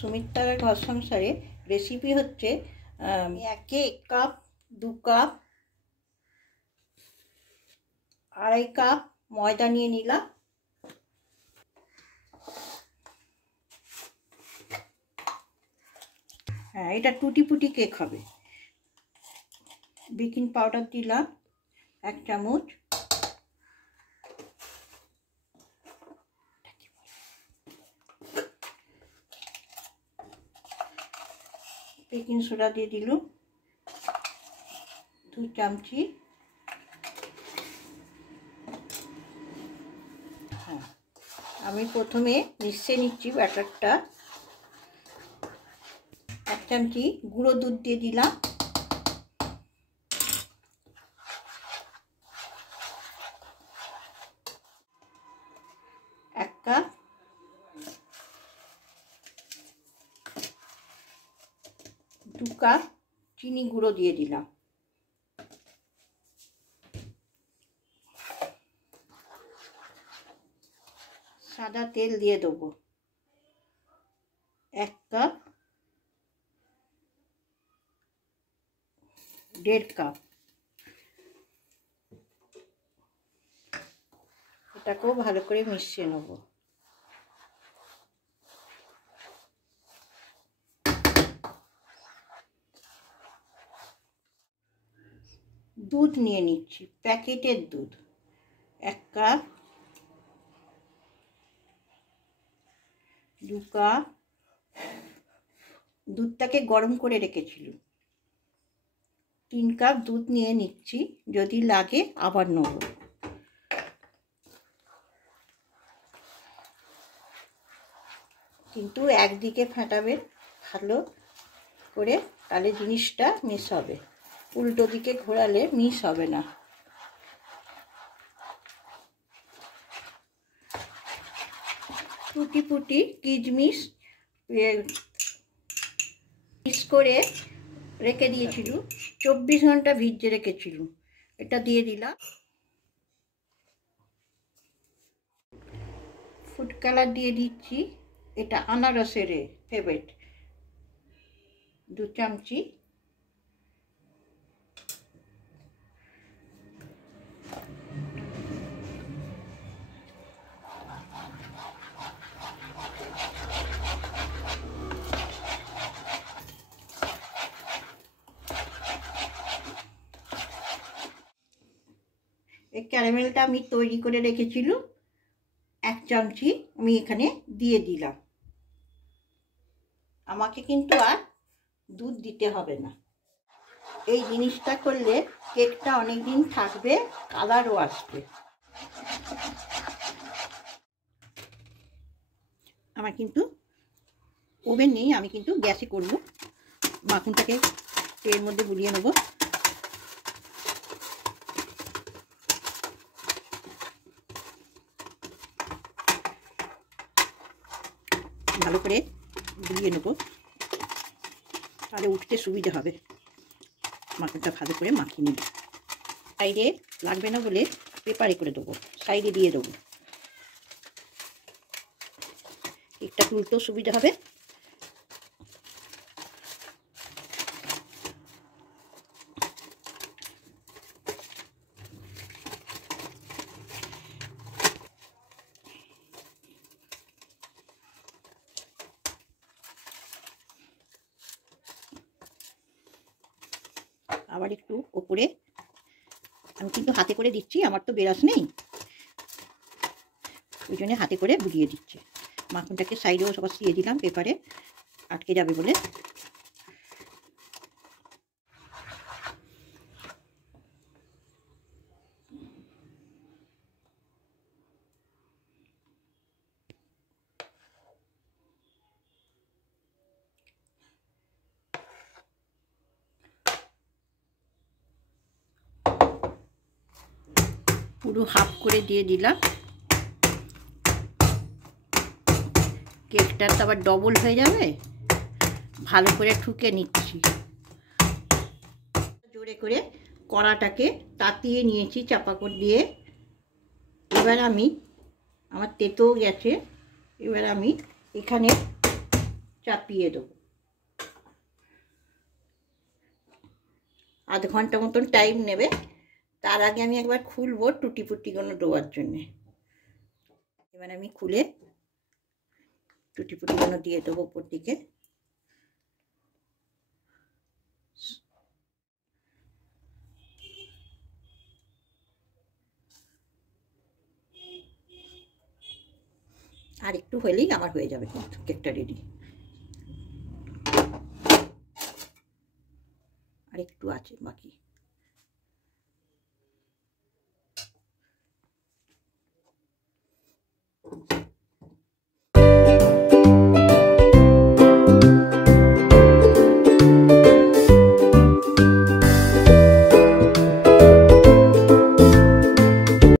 সুমিত্রার ঘর সংসারে রেসিপি হচ্ছে 1 কাপ 2 কাপ 2.5 কাপ ময়দা নিয়ে নিলাম। হ্যাঁ, এটা টুটি ফুটি কেক হবে। বেকিং পাউডার দিলাম 1 চামচ, বেকিং সোডা দিয়ে দিলাম 2 চামচি। হ্যাঁ, আমি প্রথমে মিশিয়ে নিচ্ছি ব্যাটারটা। 1 চামচি গুঁড়ো দুধ দিয়ে দিলাম, 1 কাপ, 2 কাপ চিনি গুঁড়ো দিয়ে দিলাম, সাদা তেল দিয়ে দেবো 1 কাপ, 1.5 কাপ। এটাকেও ভালো করে মিশিয়ে নেব। দুধ নিয়ে নিচ্ছি, প্যাকেটের দুধ 1 কাপ, 2 কাপ। দুধটাকে গরম করে রেখেছিল। 3 কাপ দুধ নিয়ে নিচ্ছি, যদি লাগে আবার নেব। কিন্তু একদিকে ফাটাবেন ভালো করে, তাহলে জিনিসটা মিক্স হবে। উল্টো দিকে ঘোরালে মিক্স হবে না। টুটি ফুটি কিশমিশ মিক্স করে রেখে দিয়েছিল, 24 ঘন্টা ভিজিয়ে রেখেছিল। এটা দিয়ে দিলাম। ফুড কালার দিয়ে দিচ্ছি, এটা আনারসের ফেভারিট, 2 চামচি। এই ক্যারামেলটা আমি তৈরি করে রেখেছিল, 1 চামচি আমি এখানে দিয়ে দিলাম। আমাকে কিন্তু আর দুধ দিতে হবে না। এই জিনিসটা করলে কেকটা অনেক দিন থাকবে, কালারও আসবে। আমার কিন্তু ওভেন নেই, আমি কিন্তু গ্যাসে করব। মাখনটাকে তেলের মধ্যে বুলিয়ে নেব। ভালো করে বুলিয়ে নেব, তাহলে উঠতে সুবিধা হবে। মাখনটা ভালো করে মাখিয়ে নেব। সাইডে লাগবে না বলে পেপারে করে দেবো, সাইডে দিয়ে দেবো। একটা তুলতেও সুবিধা হবে। আবার একটু ওপরে আমি কিন্তু হাতে করে দিচ্ছি, আমার তো ব্রাশ নেই, ওই জন্য হাতে করে বুলিয়ে দিচ্ছি। মাখনটাকে সাইডেও সবার দিয়ে দিলাম, পেপারে আটকে যাবে বলে। পুরো হাফ করে দিয়ে দিলাম। কেকটা তো আবার ডবল হয়ে যাবে, ভালো করে ঠুকে নিচ্ছি। জোরে করে কড়াটাকে তাতিয়ে নিয়েছি চাপাকড় দিয়ে। এবার আমি, আমার তেতেও গেছে, এবার আমি এখানে চাপিয়ে দেবো। আধ ঘন্টা মতন টাইম নেবে। তার আগে আমি একবার খুলবো টুটি ফুটিগুলো দেওয়ার জন্যে। এবার আমি খুলে টুটি ফুটিগুলো দিয়ে দেবো উপর দিকে। আর একটু হলেই আমার হয়ে যাবে কিন্তু কেকটা রেডি। আর একটু আছে বাকি।